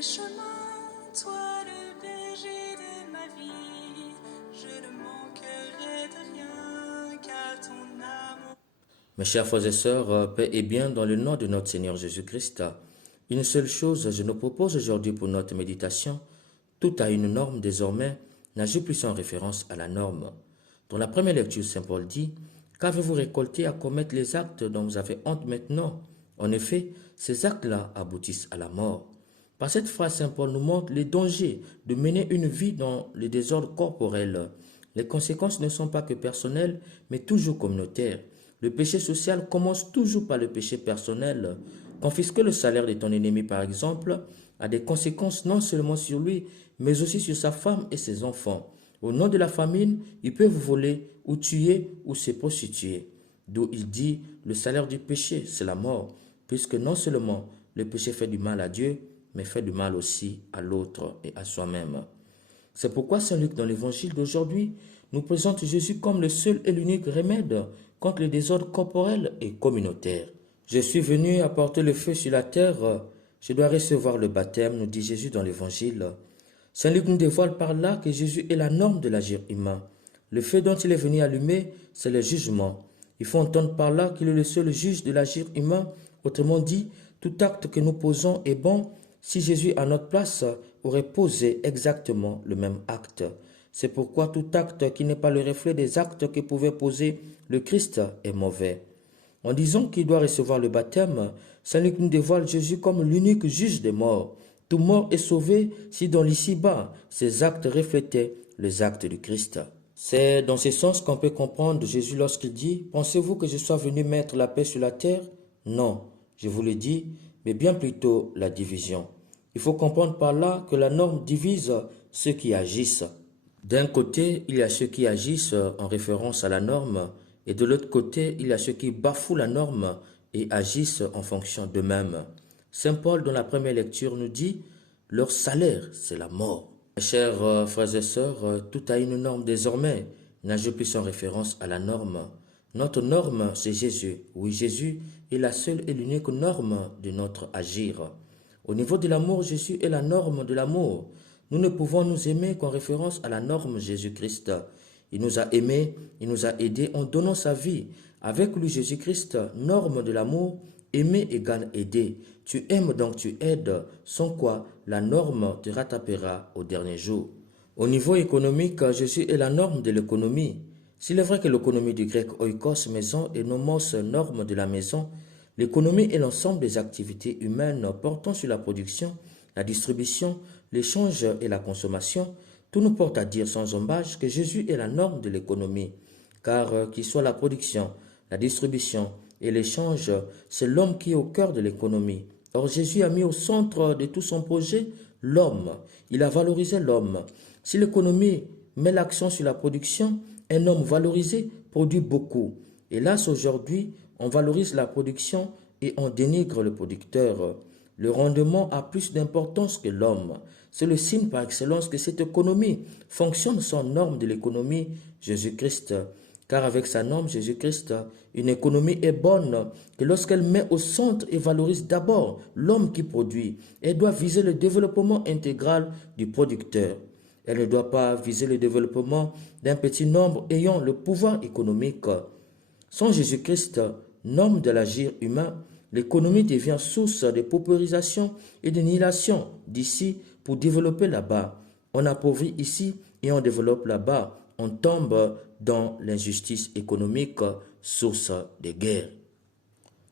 mes chemins, toi le berger de ma vie, je ne manquerai de rien, car ton amour. Mes chers frères et sœurs, paix et bien dans le nom de notre Seigneur Jésus-Christ. Une seule chose je nous propose aujourd'hui pour notre méditation. Tout a une norme désormais, n'agit plus en référence à la norme. Dans la première lecture, Saint Paul dit « Qu'avez-vous récolté à commettre les actes dont vous avez honte maintenant ?» En effet, ces actes-là aboutissent à la mort. Par cette phrase, Saint Paul nous montre les dangers de mener une vie dans le désordre corporel. Les conséquences ne sont pas que personnelles, mais toujours communautaires. Le péché social commence toujours par le péché personnel. Confisquer le salaire de ton ennemi, par exemple, a des conséquences non seulement sur lui, mais aussi sur sa femme et ses enfants. Au nom de la famine, ils peuvent voler ou tuer ou se prostituer. D'où il dit, le salaire du péché, c'est la mort, puisque non seulement le péché fait du mal à Dieu, mais fait du mal aussi à l'autre et à soi-même. C'est pourquoi Saint Luc, dans l'évangile d'aujourd'hui, nous présente Jésus comme le seul et l'unique remède contre le désordre corporel et communautaire. Je suis venu apporter le feu sur la terre, je dois recevoir le baptême, nous dit Jésus dans l'évangile. Saint Luc nous dévoile par là que Jésus est la norme de l'agir humain. Le feu dont il est venu allumer, c'est le jugement. Il faut entendre par là qu'il est le seul juge de l'agir humain. Autrement dit, tout acte que nous posons est bon si Jésus à notre place aurait posé exactement le même acte. C'est pourquoi tout acte qui n'est pas le reflet des actes que pouvait poser le Christ est mauvais. En disant qu'il doit recevoir le baptême, Saint Luc nous dévoile Jésus comme l'unique juge des morts. Tout mort est sauvé si dans l'ici-bas, ses actes reflétaient les actes du Christ. C'est dans ce sens qu'on peut comprendre Jésus lorsqu'il dit « Pensez-vous que je sois venu mettre la paix sur la terre ?» Non, je vous le dis, mais bien plutôt la division. Il faut comprendre par là que la norme divise ceux qui agissent. D'un côté, il y a ceux qui agissent en référence à la norme, et de l'autre côté, il y a ceux qui bafouent la norme et agissent en fonction d'eux-mêmes. Saint Paul, dans la première lecture, nous dit « Leur salaire, c'est la mort ». Mes chers frères et sœurs, tout a une norme désormais, n'agit plus en référence à la norme. Notre norme, c'est Jésus. Oui, Jésus est la seule et l'unique norme de notre agir. Au niveau de l'amour, Jésus est la norme de l'amour. Nous ne pouvons nous aimer qu'en référence à la norme Jésus-Christ. Il nous a aimés, il nous a aidés en donnant sa vie. Avec lui, Jésus-Christ, norme de l'amour, aimer égale aider. Tu aimes donc tu aides, sans quoi la norme te rattrapera au dernier jour. Au niveau économique, Jésus est la norme de l'économie. S'il est vrai que l'économie du grec oikos, maison, et nomos, norme de la maison, l'économie est l'ensemble des activités humaines portant sur la production, la distribution, l'échange et la consommation. Tout nous porte à dire sans embâche que Jésus est la norme de l'économie, car qu'il soit la production, la distribution et l'échange, c'est l'homme qui est au cœur de l'économie. Or Jésus a mis au centre de tout son projet l'homme. Il a valorisé l'homme. Si l'économie met l'accent sur la production, un homme valorisé produit beaucoup. Hélas, aujourd'hui, on valorise la production et on dénigre le producteur. Le rendement a plus d'importance que l'homme. C'est le signe par excellence que cette économie fonctionne sans norme de l'économie Jésus-Christ. Car avec sa norme Jésus-Christ, une économie est bonne que lorsqu'elle met au centre et valorise d'abord l'homme qui produit. Elle doit viser le développement intégral du producteur. Elle ne doit pas viser le développement d'un petit nombre ayant le pouvoir économique. Sans Jésus-Christ, norme de l'agir humain, l'économie devient source de paupérisation et de nihilation d'ici pour développer là-bas. On appauvrit ici et on développe là-bas. On tombe dans l'injustice économique, source de guerre.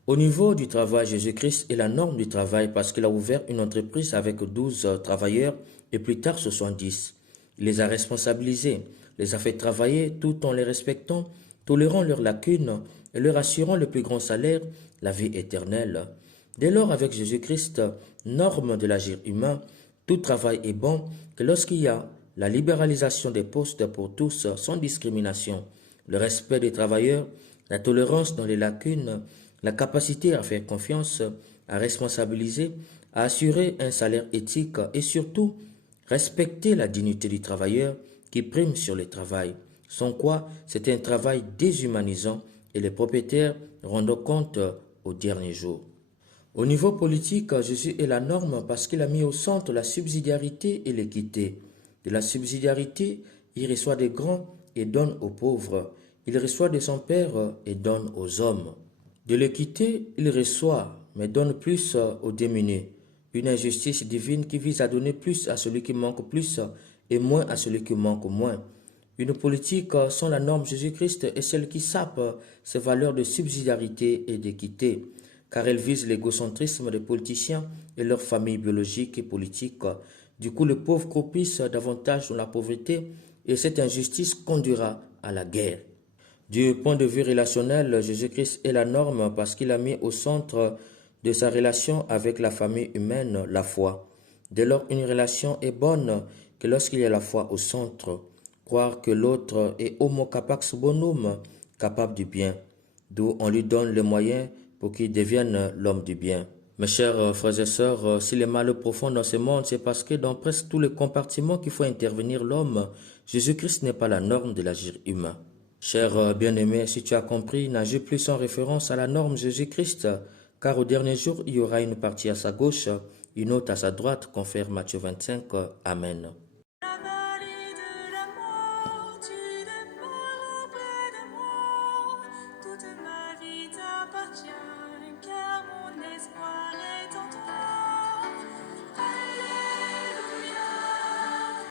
Au niveau du travail, Jésus-Christ est la norme du travail parce qu'il a ouvert une entreprise avec 12 travailleurs et plus tard 70. Il les a responsabilisés, les a fait travailler tout en les respectant, tolérant leurs lacunes et leur assurant le plus grand salaire, la vie éternelle. Dès lors, avec Jésus-Christ, norme de l'agir humain, tout travail est bon que lorsqu'il y a la libéralisation des postes pour tous sans discrimination, le respect des travailleurs, la tolérance dans les lacunes, la capacité à faire confiance, à responsabiliser, à assurer un salaire éthique et surtout respecter la dignité du travailleur qui prime sur le travail, sans quoi c'est un travail déshumanisant et les propriétaires rendent compte au dernier jour. Au niveau politique, Jésus est la norme parce qu'il a mis au centre la subsidiarité et l'équité. De la subsidiarité, il reçoit des grands et donne aux pauvres. Il reçoit de son Père et donne aux hommes. De l'équité, il reçoit, mais donne plus aux démunis. Une injustice divine qui vise à donner plus à celui qui manque plus et moins à celui qui manque moins. Une politique sans la norme Jésus-Christ est celle qui sape ses valeurs de subsidiarité et d'équité, car elle vise l'égocentrisme des politiciens et leurs familles biologiques et politiques. Du coup, le pauvre croupissent davantage dans la pauvreté et cette injustice conduira à la guerre. Du point de vue relationnel, Jésus-Christ est la norme parce qu'il a mis au centre de sa relation avec la famille humaine la foi. Dès lors, une relation est bonne que lorsqu'il y a la foi au centre. Croire que l'autre est homo capax bonum, capable du bien, d'où on lui donne les moyens pour qu'il devienne l'homme du bien. Mes chers frères et sœurs, s'il est mal profond dans ce monde, c'est parce que dans presque tous les compartiments qu'il faut intervenir l'homme, Jésus-Christ n'est pas la norme de l'agir humain. Cher bien-aimé, si tu as compris, n'agis plus en référence à la norme Jésus-Christ, car au dernier jour, il y aura une partie à sa gauche, une autre à sa droite, confère Matthieu 25. Amen. La vallée de la mort, tu demeures auprès de moi. Toute ma vie t'appartient, car mon espoir est